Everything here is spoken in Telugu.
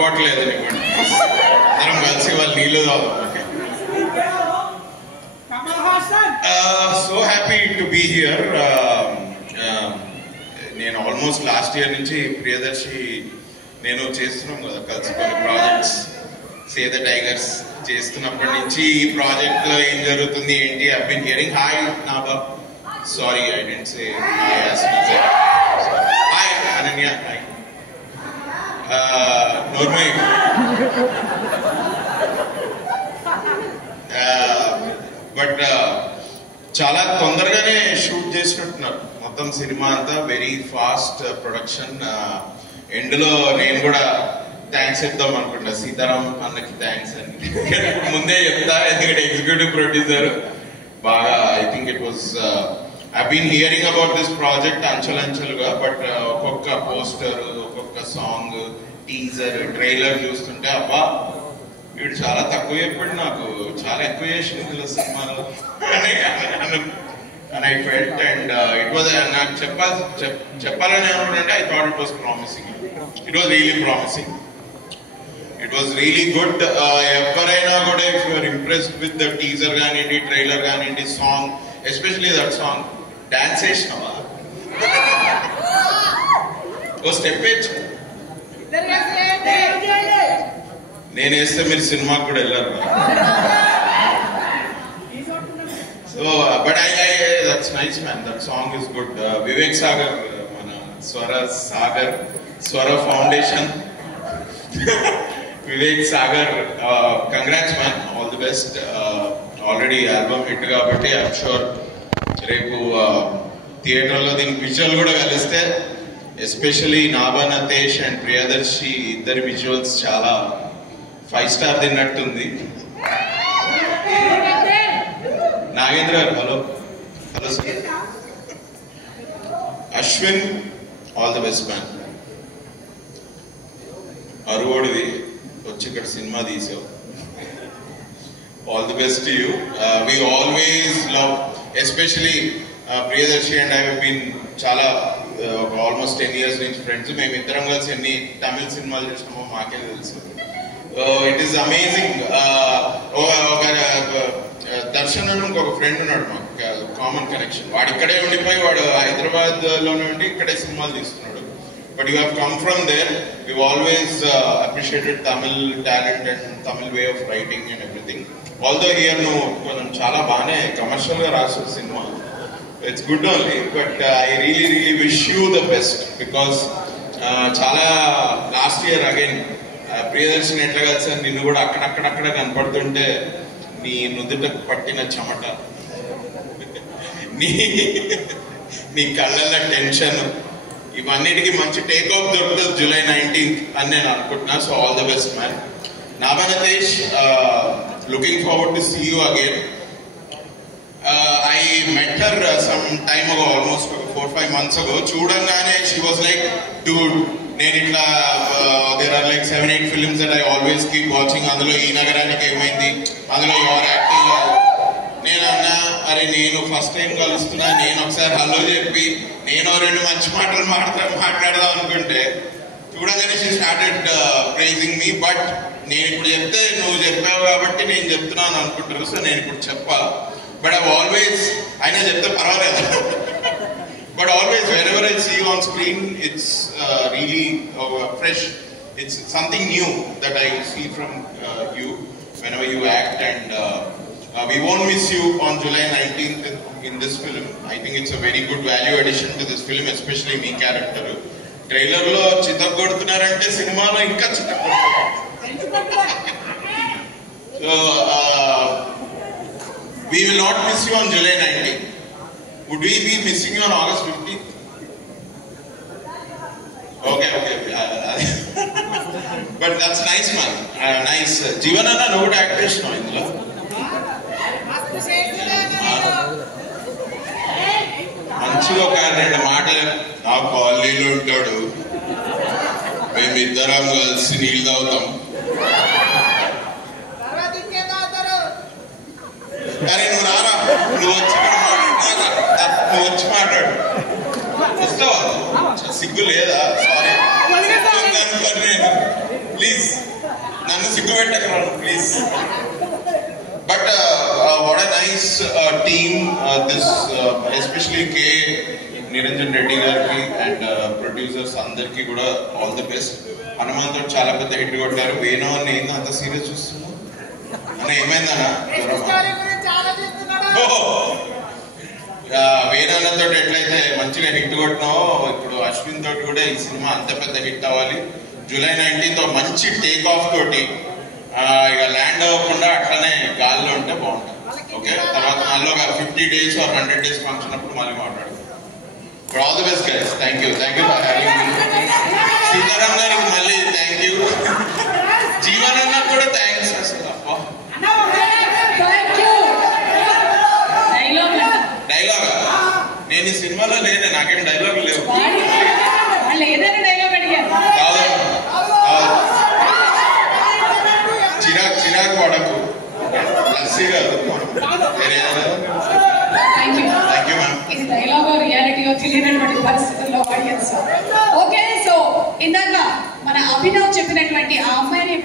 బాటిల్ లేదని మనం కలిసి వాళ్ళు నీళ్ళు తాగుతాం. So happy to be here. నేను ఆల్మోస్ట్ లాస్ట్ ఇయర్ నుంచి ప్రియదర్శి నేను చేస్తున్నాం కదా కలిసి కొన్ని ప్రాజెక్ట్స్. సే ద టైగర్స్ చేస్తున్నప్పటి నుంచి ఈ ప్రాజెక్ట్ లో ఏం జరుగుతుంది ఏంటి I been hearing. Hi Nabha, sorry I didn't say hi Ananya, hi నోర్మై. బట్ చాలా తొందరగానే షూట్ చేసినట్టున్నారు మొత్తం సినిమా అంతా. Very fast production. ఎండ్ లో నేను కూడా థ్యాంక్స్ చెప్దాం అనుకుంటా సీతారాం అన్నకి థ్యాంక్స్ అని ముందే చెప్తా, ఎందుకంటే ఎగ్జిక్యూటివ్ ప్రొడ్యూసర్ బాగా. I think it was I been hearing about this project అంచెలంచెలుగా. బట్ ఒక్కొక్క పోస్టర్, ఒక్కొక్క సాంగ్, టీజర్, ట్రైలర్ చూస్తుంటే అబ్బా వీడు చాలా తక్కువ చెప్పాడు, నాకు చాలా ఎక్కువ చేసిన సినిమాలో and I felt, and it was నాకు చెప్పాలని ఏమంటే I thought it was promising. It was really promising. It was really good. ఎవరైనా కూడా if you are impressed with the teaser కానివ్వండి, ట్రైలర్ కానివ్వండి, song, especially that song, dance చేసినావా? ఓ స్టెప్ వేయచ్చు. నేను వేస్తే మీరు సినిమాకి కూడా వెళ్ళారు. So but that's nice man, that song is good. Vivek Sagar, mana Swara Foundation. Vivek Sagar, congrats man, all the best. Already album hit kabatti I'm sure repu theater lo din visual kuda kaliste, especially Naba Natesh and Priyadarshi iddari visuals chala 5-star తిన్నట్టుంది. Nagendra garu hello. Hello sir. Ashwin, all the best man. అరువోడిది వచ్చి ఇక్కడ సినిమా తీసావు, all the best to you. We always love, especially Priyadarshi and I have been చాలా ఆల్మోస్ట్ 10 years నుంచి ఫ్రెండ్స్. మేము ఇద్దరం కలిసి ఎన్ని తమిళ సినిమాలు చూసినామో మాకే తెలుసు. It is amazing. దర్శన్ అని ఇంకొక ఫ్రెండ్ ఉన్నాడు మాకు, కామన్ కనెక్షన్. వాడు ఇక్కడే ఉండిపోయి వాడు హైదరాబాద్ లోనే ఉండి ఇక్కడే సినిమాలు తీస్తున్నాడు. But you have come from there. We always appreciated Tamil talent and Tamil way of writing and everything. Although here నువ్వు కొంచెం చాలా బాగానే కమర్షియల్ గా రాసు సినిమా. It's good only, but I really wish you the best. Because చాలా లాస్ట్ ఇయర్ అగైన్ ప్రియదర్శిని ఎట్లా కలిసాను, నిన్ను కూడా అక్కడక్కడక్కడ కనపడుతుంటే నీ నుదుట పట్టిన చెమట, నీ కళ్ళల్లో టెన్షన్, ఇవన్నిటికీ మంచి టేక్ ఆఫ్ దొరుకుతుంది July 19th అని నేను అనుకుంటున్నా. So all the best man. Naba Natesh, looking forward to see you again. I met her some time ago, almost 4-5 months ago. చూడంగానే she was like, dude, నేను ఇట్లా there are like 7-8 films that I always keep watching. అందులో ఈ నగరానికి ఏమైంది, అందులో యువర్ యాక్టింగ్. నేను అన్నా, అరే నేను ఫస్ట్ టైం కలుస్తున్నా, నేను ఒకసారి హలో చెప్పి నేను 2 మంచి మాటలు మాట్లాడదాం అనుకుంటే చూడగానే she started praising me. But నేను ఇప్పుడు చెప్తే నువ్వు చెప్పావు కాబట్టి నేను చెప్తున్నాను అనుకుంటారు. సో నేను ఇప్పుడు చెప్పా. బట్ ఐ ఆల్వేస్, అయినా చెప్తే పర్వాలేదు. But always, whenever I see you on screen, it's really fresh. It's something new that I see from you whenever you act. And we won't miss you on July 19th in this film. I think it's a very good value addition to this film, especially me character. Trailer lo చితగొడుతున్నారంటే సినిమాలో ఇంకా చితగొడుతున్నారు. So we will not miss you on July 19th. Would we be missing you on August 15th? Okay. But that's nice man. Nice. Jeevan anna no actress no indulo. మంచిగా ఒక 2 మాటలు ఆ కాలనీలో ఉంటాడు, మేమిద్దరం కలిసి నీళ్ళు తాగుతాం. అరే నువ్వు రారా, నువ్వు వచ్చి మాట్లాడు. వస్తావా? సిగ్గు లేదా? సారీ, ప్లీజ్ నన్ను సిగ్గు పెట్టకరాను please. But what a nice team this, especially K Niranjan Reddy గారికి అండ్ ప్రొడ్యూసర్స్ అందరికి కూడా ఆల్ ది బెస్ట్. హనుమంతో చాలా పెద్ద హిట్ కొట్టారు. వేణు అని ఏందో అంత సీరియస్ చూస్తున్నా అన్న, ఏమైందన్నా? వేణుతో ఎట్లయితే మంచిగా హిట్ కొట్టినావో ఇప్పుడు అశ్విన్ తోటి కూడా ఈ సినిమా అంత పెద్ద హిట్ అవ్వాలి. జూలై 19th మంచి టేక్ ఆఫ్ తోటి ఇక ల్యాండ్ అవ్వకుండా అట్లనే గాల్లో ఉంటే బాగుంటుంది. ఓకే, తర్వాత మళ్ళీ ఒక 50 days or 100 days ఫంక్షన్ అప్పుడు మళ్ళీ మాట్లాడతాం. All the best guys. Thank you for having me. Sitaram గారికి మళ్ళీ థ్యాంక్ యూ. జీవన్ అన్న కూడా థ్యాంక్స్ అసలు. అబ్బా డైలాగ్ నేను ఈ సినిమాలో లేనే, నాకేం డైలాగ్ లేవు. చిరాకు పడకు, లస్సీ కాదు. ఇది డైలాగ్ రియాలిటీగా తెలియనటువంటి పరిస్థితుల్లో ఆడియన్స్. ఓకే, సో ఇందాక మన అభినవ్ చెప్పినటువంటి ఆ అమ్మాయిని